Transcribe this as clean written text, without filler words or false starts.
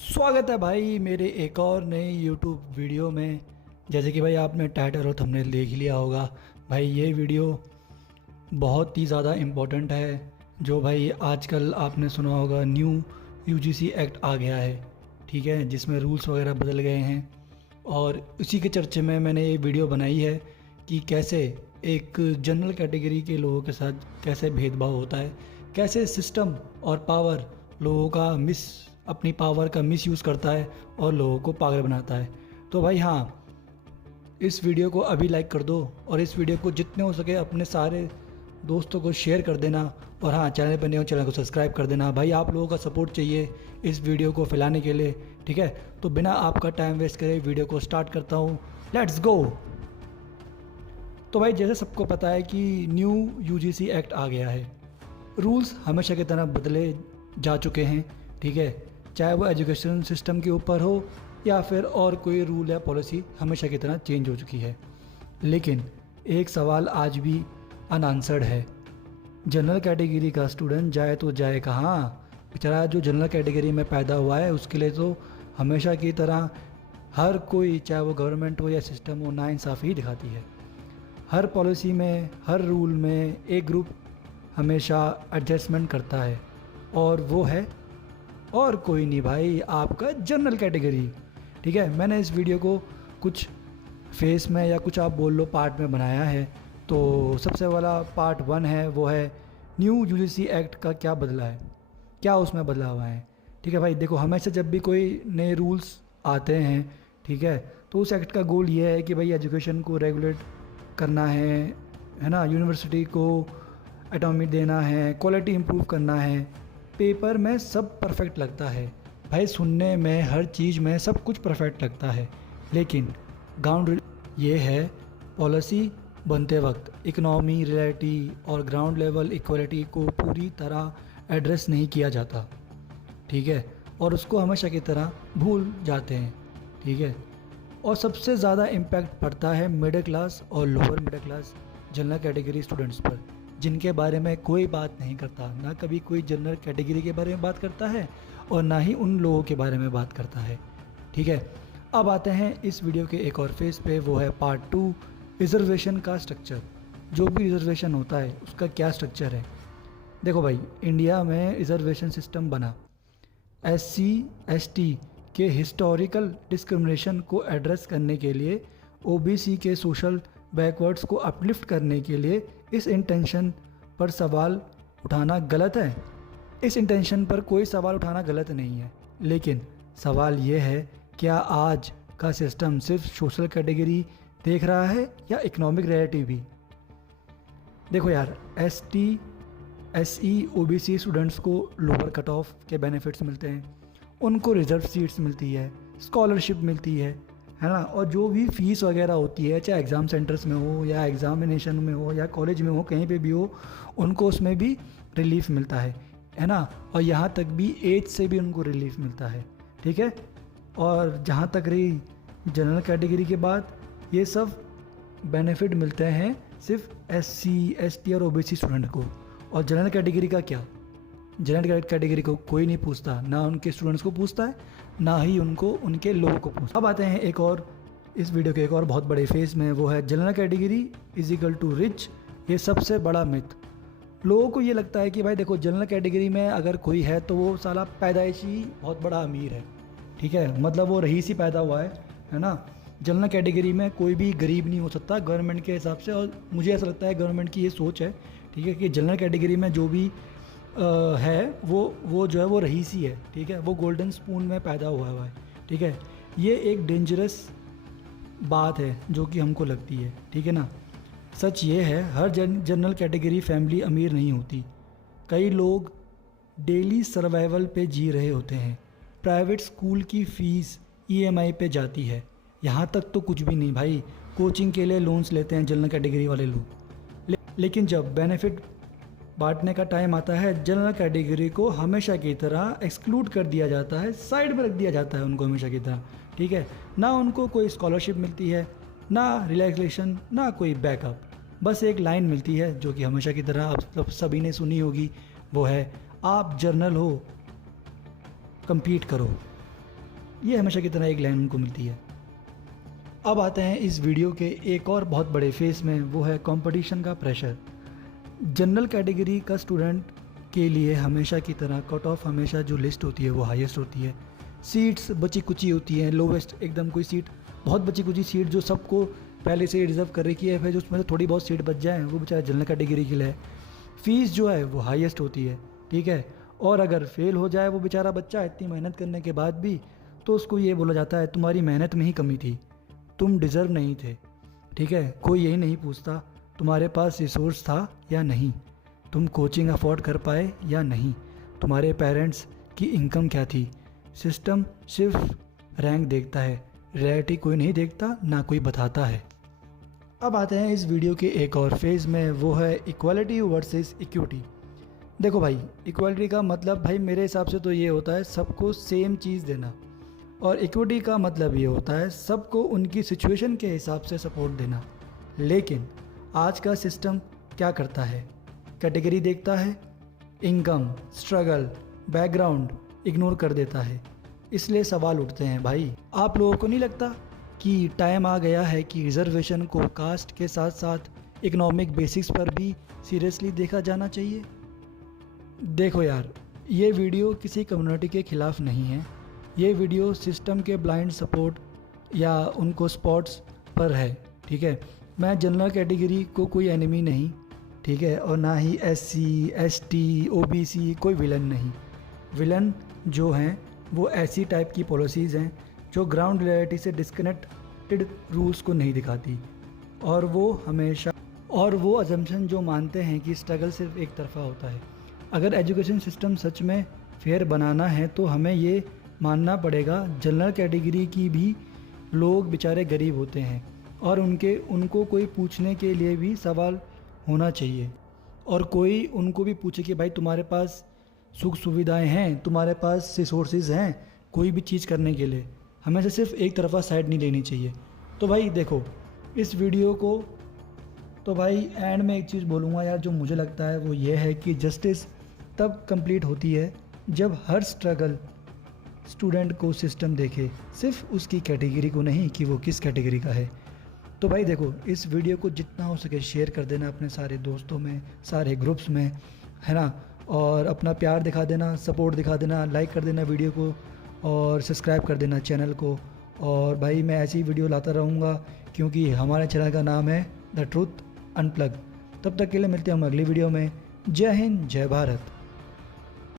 स्वागत है भाई मेरे एक और नए YouTube वीडियो में। जैसे कि भाई आपने टाइटल और थंबनेल देख ही लिया होगा। भाई ये वीडियो बहुत ही ज़्यादा इम्पोर्टेंट है। जो भाई आजकल आपने सुना होगा न्यू यूजीसी एक्ट आ गया है, ठीक है, जिसमें रूल्स वगैरह बदल गए हैं। और उसी के चर्चे में मैंने ये वीडियो बनाई है कि कैसे एक जनरल कैटेगरी के लोगों के साथ कैसे भेदभाव होता है, कैसे सिस्टम और पावर लोगों का अपनी पावर का मिसयूज़ करता है और लोगों को पागल बनाता है। तो भाई हाँ, इस वीडियो को अभी लाइक कर दो और इस वीडियो को जितने हो सके अपने सारे दोस्तों को शेयर कर देना। और हाँ, चैनल पर नए हो चैनल को सब्सक्राइब कर देना। भाई आप लोगों का सपोर्ट चाहिए इस वीडियो को फैलाने के लिए, ठीक है। तो बिना आपका टाइम वेस्ट करे वीडियो को स्टार्ट करता हूँ। Let's go. तो भाई जैसे सबको पता है कि न्यू यूजीसी एक्ट आ गया है। रूल्स हमेशा की तरह बदले जा चुके हैं, ठीक है, चाहे वो एजुकेशन सिस्टम के ऊपर हो या फिर और कोई रूल या पॉलिसी हमेशा की तरह चेंज हो चुकी है। लेकिन एक सवाल आज भी अनआंसर्ड है। जनरल कैटेगरी का स्टूडेंट जाए तो जाए कहाँ? बेचारा जो जनरल कैटेगरी में पैदा हुआ है उसके लिए तो हमेशा की तरह हर कोई, चाहे वो गवर्नमेंट हो या सिस्टम हो, नाइंसाफ़ी ही दिखाती है। हर पॉलिसी में, हर रूल में एक ग्रुप हमेशा एडजस्टमेंट करता है और वो है और कोई नहीं भाई, आपका जनरल कैटेगरी, ठीक है। मैंने इस वीडियो को कुछ फेस में या कुछ आप बोल लो पार्ट में बनाया है। तो सबसे वाला पार्ट 1 है, वो है न्यू यूजीसी एक्ट का क्या बदला है, क्या उसमें बदला हुआ है, ठीक है। भाई देखो, हमेशा जब भी कोई नए रूल्स आते हैं, ठीक है, तो उस एक्ट का गोल ये है कि भाई एजुकेशन को रेगुलेट करना है ना, यूनिवर्सिटी को ऑटोनॉमी देना है, क्वालिटी इम्प्रूव करना है। पेपर में सब परफेक्ट लगता है भाई, सुनने में हर चीज़ में सब कुछ परफेक्ट लगता है, लेकिन ग्राउंड ये है पॉलिसी बनते वक्त इकोनॉमी, रियलिटी और ग्राउंड लेवल इक्वलिटी को पूरी तरह एड्रेस नहीं किया जाता, ठीक है, और उसको हमेशा की तरह भूल जाते हैं, ठीक है। और सबसे ज़्यादा इम्पैक्ट पड़ता है मिडिल क्लास और lower middle class general category students पर, जिनके बारे में कोई बात नहीं करता। ना कभी कोई जनरल कैटेगरी के बारे में बात करता है और ना ही उन लोगों के बारे में बात करता है, ठीक है। अब आते हैं इस वीडियो के एक और फेज़ पे, वो है पार्ट 2, रिजर्वेशन का स्ट्रक्चर। जो भी रिजर्वेशन होता है उसका क्या स्ट्रक्चर है। देखो भाई, इंडिया में रिजर्वेशन सिस्टम बना SC ST के हिस्टोरिकल डिस्क्रिमिनेशन को एड्रेस करने के लिए, OBC के सोशल बैकवर्ड्स को अपलिफ्ट करने के लिए। इस इंटेंशन पर सवाल उठाना गलत है, इस इंटेंशन पर कोई सवाल उठाना गलत नहीं है, लेकिन सवाल ये है, क्या आज का सिस्टम सिर्फ सोशल कैटेगरी देख रहा है या इकोनॉमिक रियलिटी भी? देखो यार, ST SE OBC स्टूडेंट्स को लोअर कट ऑफ के बेनिफिट्स मिलते हैं, उनको रिजर्व सीट्स मिलती है, स्कॉलरशिप मिलती है ना, और जो भी फ़ीस वगैरह होती है, चाहे एग्ज़ाम सेंटर्स में हो या एग्ज़ामिनेशन में हो या कॉलेज में हो, कहीं पे भी हो, उनको उसमें भी रिलीफ मिलता है ना। और यहाँ तक भी एज से भी उनको रिलीफ मिलता है, ठीक है। और जहाँ तक रही जनरल कैटेगरी के बात, ये सब बेनिफिट मिलते हैं सिर्फ SC ST और OBC स्टूडेंट को। और जनरल कैटेगरी का क्या? जनरल कैटेगरी को कोई नहीं पूछता, ना उनके स्टूडेंट्स को पूछता है, ना ही उनको उनके लोगों को पूछता। अब आते हैं एक और, इस वीडियो के एक और बहुत बड़े फेज़ में, वो है general category is equal to rich. ये सबसे बड़ा मिथ। लोगों को ये लगता है कि भाई देखो, जनरल कैटेगरी में अगर कोई है तो वो साला पैदाइशी बहुत बड़ा अमीर है, ठीक है, मतलब वो रईस ही पैदा हुआ है ना। जनरल कैटेगरी में कोई भी गरीब नहीं हो सकता गवर्नमेंट के हिसाब से। और मुझे ऐसा लगता है गवर्नमेंट की ये सोच है, ठीक है, कि जनरल कैटेगरी में जो भी है वो जो है वो रईसी है, ठीक है, वो गोल्डन स्पून में पैदा हुआ है, ठीक है। ये एक डेंजरस बात है जो कि हमको लगती है, ठीक है ना। सच ये है, हर जनरल कैटेगरी फैमिली अमीर नहीं होती। कई लोग डेली सर्वाइवल पे जी रहे होते हैं, प्राइवेट स्कूल की फ़ीस EMI पे जाती है, यहाँ तक तो कुछ भी नहीं भाई, कोचिंग के लिए लोन्स लेते हैं जनरल कैटेगरी वाले लोग। लेकिन जब बेनिफिट बांटने का टाइम आता है, जनरल कैटेगरी को हमेशा की तरह एक्सक्लूड कर दिया जाता है, साइड में रख दिया जाता है उनको हमेशा की तरह, ठीक है। ना उनको कोई स्कॉलरशिप मिलती है, ना रिलैक्सेशन, ना कोई बैकअप। बस एक लाइन मिलती है जो कि हमेशा की तरह आप सभी ने सुनी होगी, वो है, आप जर्नल हो, compete करो। ये हमेशा की तरह एक लाइन उनको मिलती है। अब आते हैं इस वीडियो के एक और बहुत बड़े फेस में, वो है कंपटीशन का प्रेशर। जनरल कैटेगरी का स्टूडेंट के लिए हमेशा की तरह कट ऑफ हमेशा जो लिस्ट होती है वो हाईएस्ट होती है। सीट्स बची कुची होती हैं, लोवेस्ट एकदम कोई सीट, बहुत बची कुची सीट जो सबको पहले से रिजर्व कर रखी है, फिर उसमें से थोड़ी बहुत सीट बच जाए वो बेचारा जनरल कैटेगरी के लिए। फ़ीस जो है वो हाईएस्ट होती है, ठीक है। और अगर फेल हो जाए वो बेचारा बच्चा इतनी मेहनत करने के बाद भी, तो उसको ये बोला जाता है तुम्हारी मेहनत में ही कमी थी, तुम डिज़र्व नहीं थे, ठीक है। कोई यही नहीं पूछता तुम्हारे पास रिसोर्स था या नहीं, तुम कोचिंग अफोर्ड कर पाए या नहीं, तुम्हारे पेरेंट्स की इनकम क्या थी। सिस्टम सिर्फ रैंक देखता है, रियलिटी कोई नहीं देखता, ना कोई बताता है। अब आते हैं इस वीडियो के एक और फेज़ में, वो है इक्वालिटी वर्सेस इक्विटी। देखो भाई, इक्वालिटी का मतलब भाई मेरे हिसाब से तो ये होता है सबको सेम चीज़ देना, और इक्विटी का मतलब ये होता है सबको उनकी सिचुएशन के हिसाब से सपोर्ट देना। लेकिन आज का सिस्टम क्या करता है, कैटेगरी देखता है, इनकम, स्ट्रगल, बैकग्राउंड इग्नोर कर देता है। इसलिए सवाल उठते हैं भाई, आप लोगों को नहीं लगता कि टाइम आ गया है कि रिजर्वेशन को कास्ट के साथ साथ इकोनॉमिक बेसिक्स पर भी सीरियसली देखा जाना चाहिए। देखो यार, ये वीडियो किसी कम्युनिटी के ख़िलाफ़ नहीं है, ये वीडियो सिस्टम के ब्लाइंड सपोर्ट या उनको स्पॉट्स पर है, ठीक है। मैं जनरल कैटेगरी को कोई एनिमी नहीं, ठीक है, और ना ही SC, ST, OBC कोई विलन नहीं। विलन जो हैं वो ऐसी टाइप की पॉलिसीज़ हैं जो ग्राउंड रियलिटी से डिस्कनेक्टेड रूल्स को नहीं दिखाती, और वो अजम्पशन जो मानते हैं कि स्ट्रगल सिर्फ एक तरफा होता है। अगर एजुकेशन सिस्टम सच में फेयर बनाना है तो हमें ये मानना पड़ेगा जनरल कैटेगरी की भी लोग बेचारे गरीब होते हैं, और उनको कोई पूछने के लिए भी सवाल होना चाहिए, और कोई उनको भी पूछे कि भाई तुम्हारे पास सुख सुविधाएं हैं, तुम्हारे पास रिसोर्सेज हैं कोई भी चीज़ करने के लिए। हमें से सिर्फ एक तरफा साइड नहीं लेनी चाहिए। तो भाई देखो इस वीडियो को, तो भाई एंड में एक चीज़ बोलूँगा यार, जो मुझे लगता है वो ये है कि जस्टिस तब कंप्लीट होती है जब हर स्ट्रगल स्टूडेंट को सिस्टम देखे, सिर्फ उसकी कैटेगरी को नहीं कि वो किस कैटेगरी का है। तो भाई देखो, इस वीडियो को जितना हो सके शेयर कर देना अपने सारे दोस्तों में, सारे ग्रुप्स में, है ना, और अपना प्यार दिखा देना, सपोर्ट दिखा देना, लाइक कर देना वीडियो को, और सब्सक्राइब कर देना चैनल को। और भाई मैं ऐसी वीडियो लाता रहूँगा क्योंकि हमारे चैनल का नाम है द ट्रूथ अनप्लग। तब तक के लिए मिलते हैं हम अगली वीडियो में। जय हिंद, जय भारत।